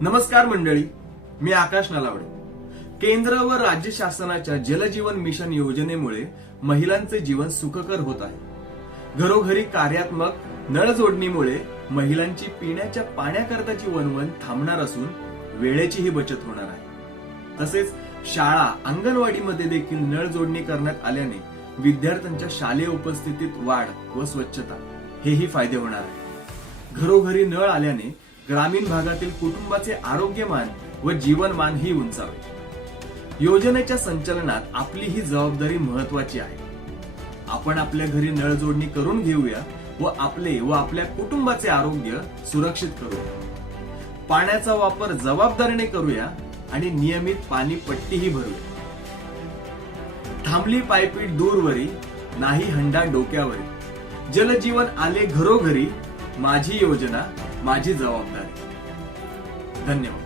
नमस्कार मंडळी, मी आकाश नलावडे. केंद्र व राज्य शासनाच्या जलजीवन मिशन योजनेमुळे महिलांचे जीवन सुखकर होत आहे. घरोघरी कार्यात्मक नळ जोडणीमुळे महिलांची पिण्याच्या पाण्याकरताची वणवण थांबणार असून वेळेचीही बचत होणार आहे. तसेच शाळा अंगणवाडीमध्ये देखील नळ जोडणी करण्यात आल्याने विद्यार्थ्यांच्या शालेय उपस्थितीत वाढ व स्वच्छता हेही फायदे होणार आहे. घरोघरी नळ आल्याने ग्रामीण भागातील कुटुंबाचे आरोग्यमान व जीवनमान ही उंचावेल. योजनेच्या संचालनात आपली ही जबाबदारी महत्वाची आहे. आपण आपल्या घरी नळ जोडणी करून घेऊया व आपले व आपल्या कुटुंबाचे आरोग्य सुरक्षित करूया. पाण्याचा वापर जबाबदारीने करूया आणि नियमित पाणी पट्टीही भरूया. थांबली पायपीट दूरवरी, नाही हंडा डोक्यावरी. जलजीवन आले घरोघरी, माझी योजना माझी जबाबदारी. धन्यवाद.